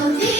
You.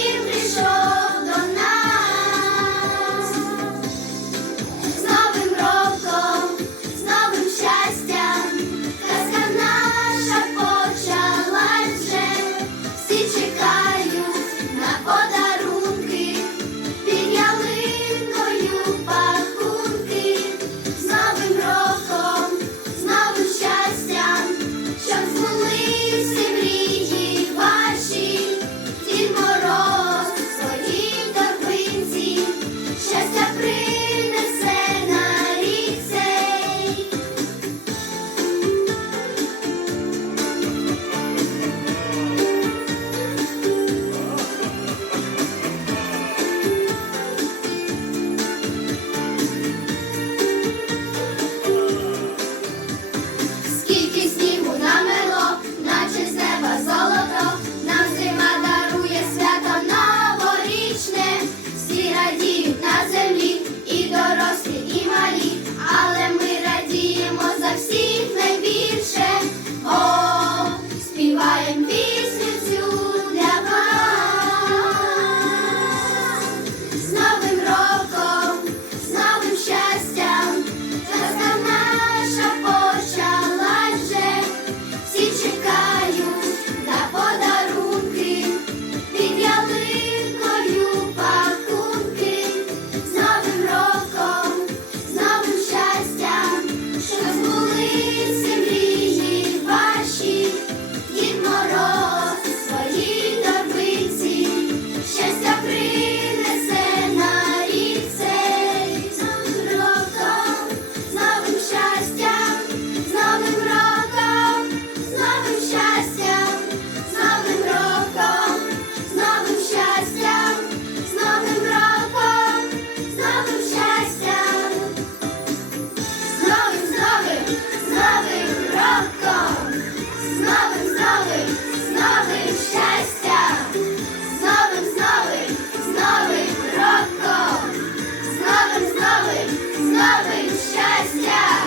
з новим, з новим щастям.